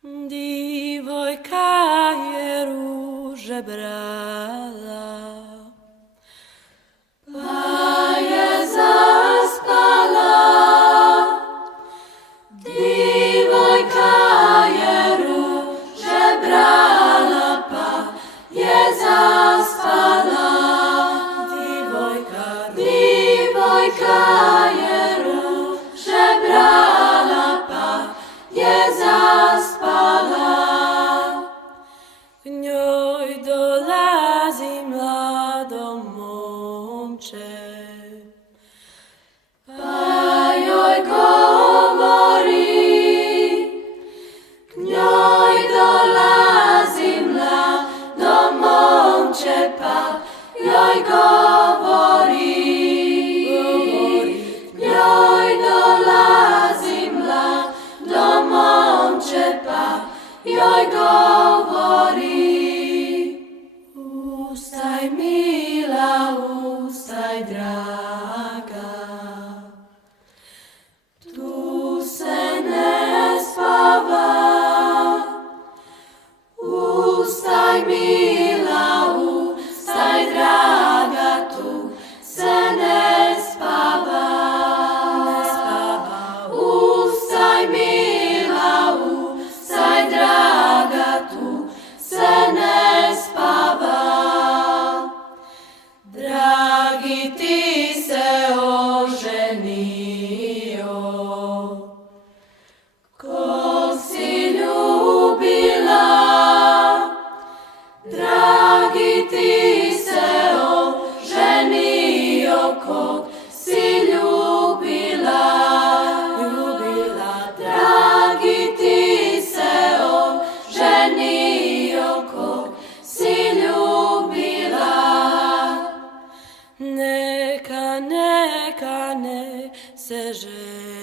Dívojka je rúže brala, pa je zaspala. Dívojka je rúže brala, pa je zaspala. Dívojka je rúže brala, pa je zaspala. K ňoj dolazí mladom momče, pa joj govorí. K ňoj dolazí mladom momče, pa joj govorí. K ňoj dolazí mladom momče, pa joj govorí. Ustaj milá, ustaj draga, tu se nespáva. Ustaj milá, ustaj draga, tu se nespáva. Ustaj milá, ustaj draga, tu se nespáva. Dragi, ty se oženio, ko si ljubila. Dragi, ty se oženio, kog si ljubila. Dragi, ty se oženio, kog si ljubila. Neka ne se ženi.